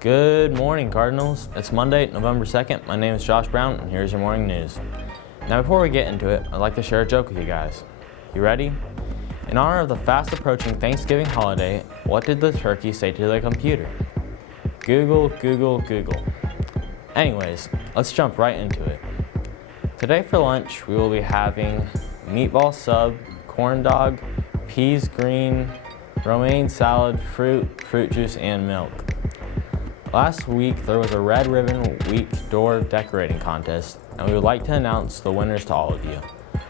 Good morning, Cardinals. It's Monday, November 2nd. My name is Josh Brown, and here's your morning news. Now, before we get into it, I'd like to share a joke with you guys. You ready? In honor of the fast approaching Thanksgiving holiday, what did the turkey say to the computer? Google, Google, Google. Anyways, let's jump right into it. Today for lunch, we will be having meatball sub, corn dog, peas green, romaine salad, fruit juice, and milk. Last week, there was a Red Ribbon Week door decorating contest, and we would like to announce the winners to all of you.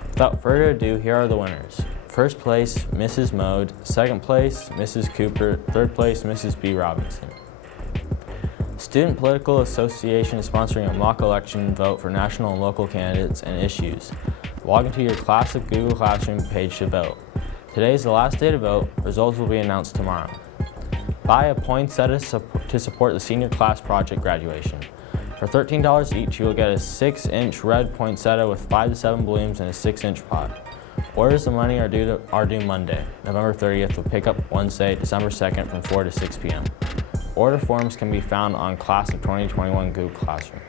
Without further ado, here are the winners. First place, Mrs. Mode. Second place, Mrs. Cooper. Third place, Mrs. B. Robinson. Student Political Association is sponsoring a mock election vote for national and local candidates and issues. Log into your Classic Google Classroom page to vote. Today is the last day to vote. Results will be announced tomorrow. Buy a poinsettia to support the senior class project graduation. For $13 each, you will get a 6-inch red poinsettia with 5 to 7 blooms in a 6-inch pot. Orders of money are due Monday, November 30th, with pickup Wednesday, December 2nd from 4 to 6 p.m. Order forms can be found on Class of 2021 Google Classroom.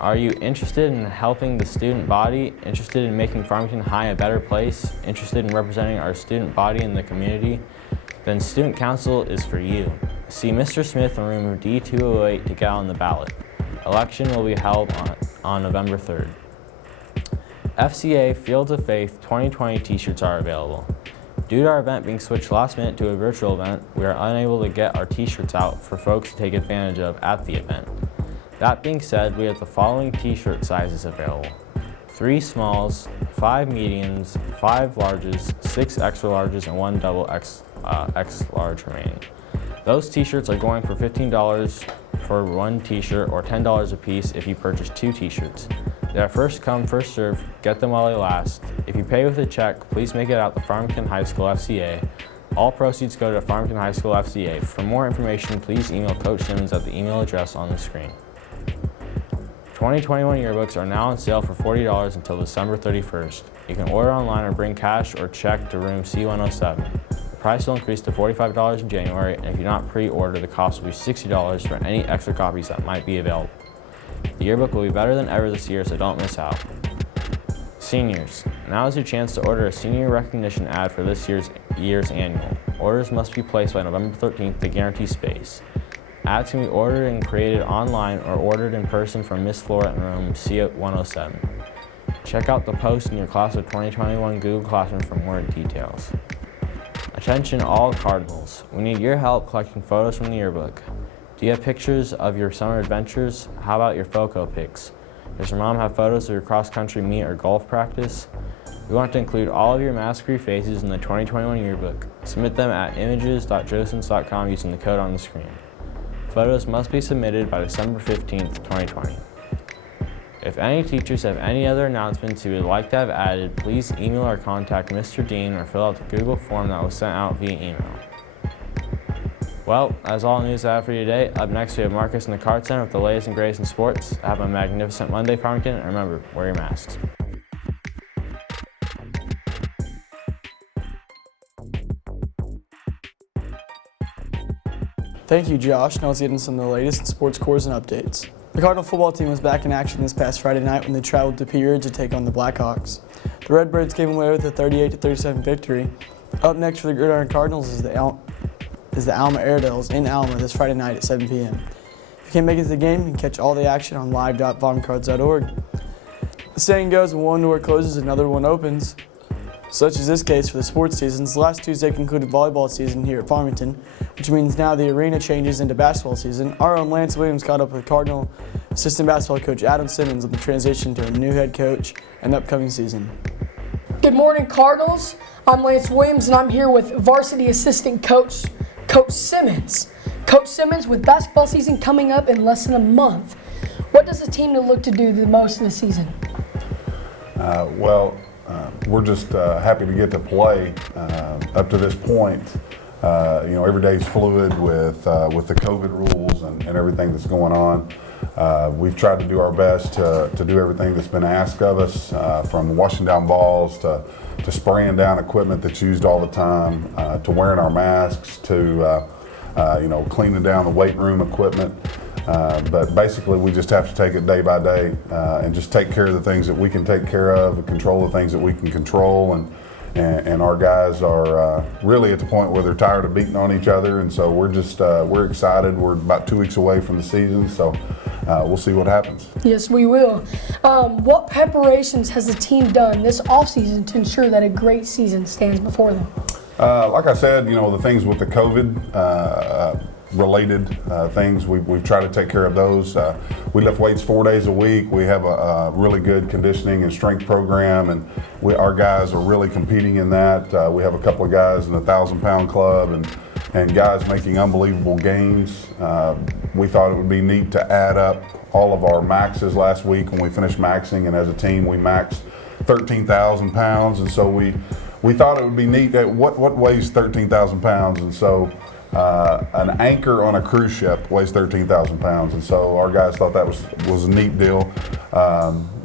Are you interested in helping the student body? Interested in making Farmington High a better place? Interested in representing our student body in the community? Then Student Council is for you. See Mr. Smith in room D208 to get on the ballot. Election will be held on November 3rd. FCA Fields of Faith 2020 t-shirts are available. Due to our event being switched last minute to a virtual event, we are unable to get our t-shirts out for folks to take advantage of at the event. That being said, we have the following t-shirt sizes available. 3 smalls, 5 mediums, 5 larges, 6 extra larges, and 1 double X large remaining. Those t-shirts are going for $15 for 1 t-shirt or $10 a piece if you purchase 2 t-shirts. They are first come, first served. Get them while they last. If you pay with a check, please make it out to Farmington High School FCA. All proceeds go to Farmington High School FCA. For more information, please email Coach Simmons at the email address on the screen. 2021 yearbooks are now on sale for $40 until December 31st. You can order online or bring cash or check to room C107. The price will increase to $45 in January, and if you do not pre-order, the cost will be $60 for any extra copies that might be available. The yearbook will be better than ever this year, so don't miss out. Seniors, now is your chance to order a senior recognition ad for this year's annual. Orders must be placed by November 13th to guarantee space. Ads can be ordered and created online or ordered in person from Miss Flora in room C107. Check out the post in your Class of 2021 Google Classroom for more details. Attention all Cardinals, we need your help collecting photos from the yearbook. Do you have pictures of your summer adventures? How about your photo pics? Does your mom have photos of your cross-country meet or golf practice? We want to include all of your mask-free faces in the 2021 yearbook. Submit them at images.josens.com using the code on the screen. Photos must be submitted by December 15th, 2020. If any teachers have any other announcements you would like to have added, please email or contact Mr. Dean or fill out the Google form that was sent out via email. Well, that's all the news I have for you today. Up next, we have Marcus in the Card Center with the latest and greatest in sports. Have a magnificent Monday, Farmington, and remember, wear your masks. Thank you, Josh. Now let's get into some of the latest sports scores and updates. The Cardinal football team was back in action this past Friday night when they traveled to Peoria to take on the Blackhawks. The Redbirds came away with a 38-37 victory. Up next for the Gridiron Cardinals is the Alma Airedales in Alma this Friday night at 7 p.m. If you can't make it to the game, you can catch all the action on live.farmcards.org. The saying goes, when one door closes, another one opens. Such is this case for the sports seasons. Last Tuesday concluded volleyball season here at Farmington, which means now the arena changes into basketball season. Our own Lance Williams caught up with Cardinal assistant basketball coach Adam Simmons on the transition to a new head coach and the upcoming season. Good morning, Cardinals. I'm Lance Williams, and I'm here with varsity assistant coach Simmons. Coach Simmons, with basketball season coming up in less than a month, what does the team look to do the most this season? We're just happy to get to play up to this point. Every day's fluid with the COVID rules and everything that's going on. We've tried to do our best to do everything that's been asked of us, from washing down balls to spraying down equipment that's used all the time, to wearing our masks, to cleaning down the weight room equipment. But basically, we just have to take it day by day and just take care of the things that we can take care of, and control the things that we can control. And our guys are really at the point where they're tired of beating on each other, and so we're excited. We're about 2 weeks away from the season, so we'll see what happens. Yes, we will. What preparations has the team done this offseason to ensure that a great season stands before them? Like I said, the things with the COVID related things, we've tried to take care of those. We lift weights 4 days a week. We have a really good conditioning and strength program, and our guys are really competing in that. We have a couple of guys in the 1,000-pound club and guys making unbelievable gains. We thought it would be neat to add up all of our maxes last week when we finished maxing, and as a team we maxed 13,000 pounds, and so we thought it would be neat. What weighs 13,000 pounds? And so an anchor on a cruise ship weighs 13,000 pounds, and so our guys thought that was a neat deal.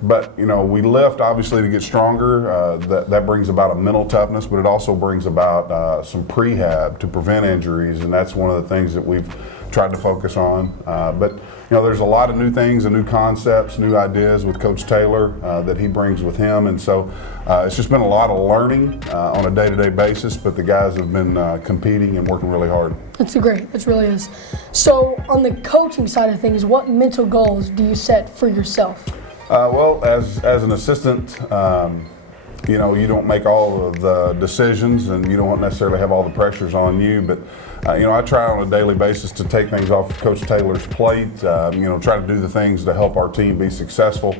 But we lift obviously to get stronger. That brings about a mental toughness, but it also brings about some prehab to prevent injuries, and that's one of the things that we've tried to focus on. But there's a lot of new things and new concepts, new ideas with Coach Taylor that he brings with him, and so it's just been a lot of learning on a day-to-day basis. But the guys have been competing and working really hard. That's great. It really is. So on the coaching side of things, what mental goals do you set for yourself? Well, as an assistant, you don't make all of the decisions, and you don't necessarily have all the pressures on you. But I try on a daily basis to take things off of Coach Taylor's plate. Try to do the things to help our team be successful.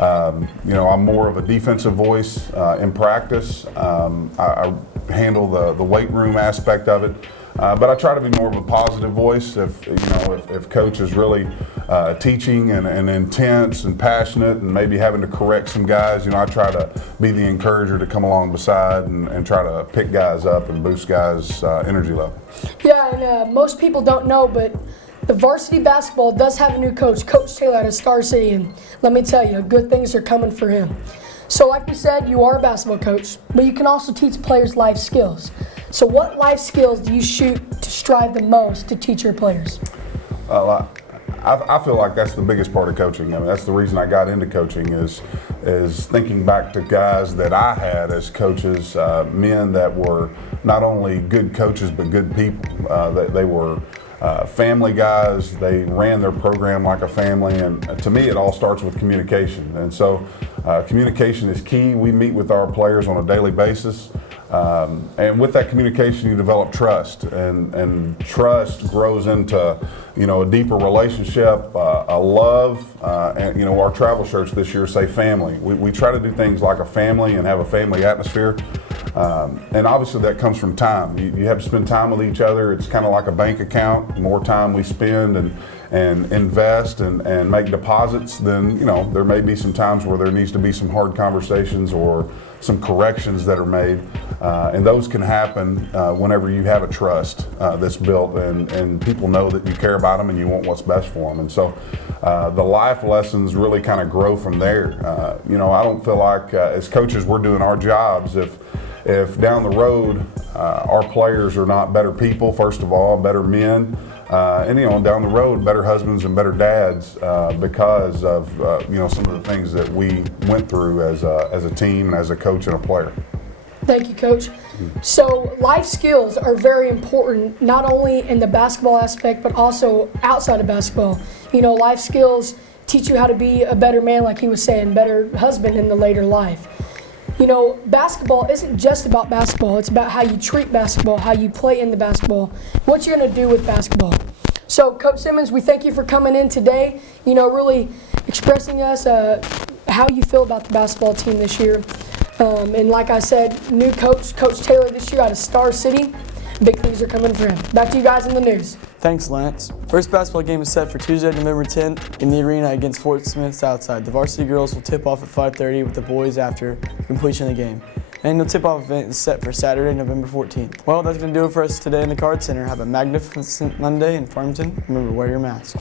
I'm more of a defensive voice in practice. I handle the weight room aspect of it. But I try to be more of a positive voice. If Coach is really teaching and intense and passionate and maybe having to correct some guys, I try to be the encourager to come along beside and try to pick guys up and boost guys' energy level. Yeah, and most people don't know, but the varsity basketball does have a new coach, Coach Taylor out of Star City, and let me tell you, good things are coming for him. So like we said, you are a basketball coach, but you can also teach players life skills. So what life skills do you shoot to strive the most to teach your players? I feel like that's the biggest part of coaching. That's the reason I got into coaching is thinking back to guys that I had as coaches, men that were not only good coaches but good people. They were family guys. They ran their program like a family, and to me it all starts with communication. And so communication is key. We meet with our players on a daily basis. And with that communication, you develop trust, and trust grows into, a deeper relationship, a love, and our travel shirts this year say family. We try to do things like a family and have a family atmosphere. And obviously that comes from time. You have to spend time with each other. It's kind of like a bank account. The more time we spend and invest and make deposits, then there may be some times where there needs to be some hard conversations or some corrections that are made, and those can happen whenever you have a trust that's built and people know that you care about them and you want what's best for them. And so the life lessons really kind of grow from there. I don't feel like as coaches we're doing our jobs if down the road our players are not better people, first of all, better men, and down the road better husbands and better dads because of some of the things that we went through as a team and as a coach and a player. Thank you, Coach. So life skills are very important, not only in the basketball aspect but also outside of basketball. Life skills teach you how to be a better man, like he was saying, better husband in the later life. Basketball isn't just about basketball. It's about how you treat basketball, how you play in the basketball, what you're going to do with basketball. So, Coach Simmons, we thank you for coming in today, really expressing us how you feel about the basketball team this year. And like I said, new coach, Coach Taylor this year out of Star City. Big things are coming for him. Back to you guys in the news. Thanks, Lance. First basketball game is set for Tuesday, November 10th in the arena against Fort Smith Southside. The varsity girls will tip off at 5:30 with the boys after completion of the game. And the tip-off event is set for Saturday, November 14th. Well, that's going to do it for us today in the Card Center. Have a magnificent Monday in Farmington. Remember, wear your mask.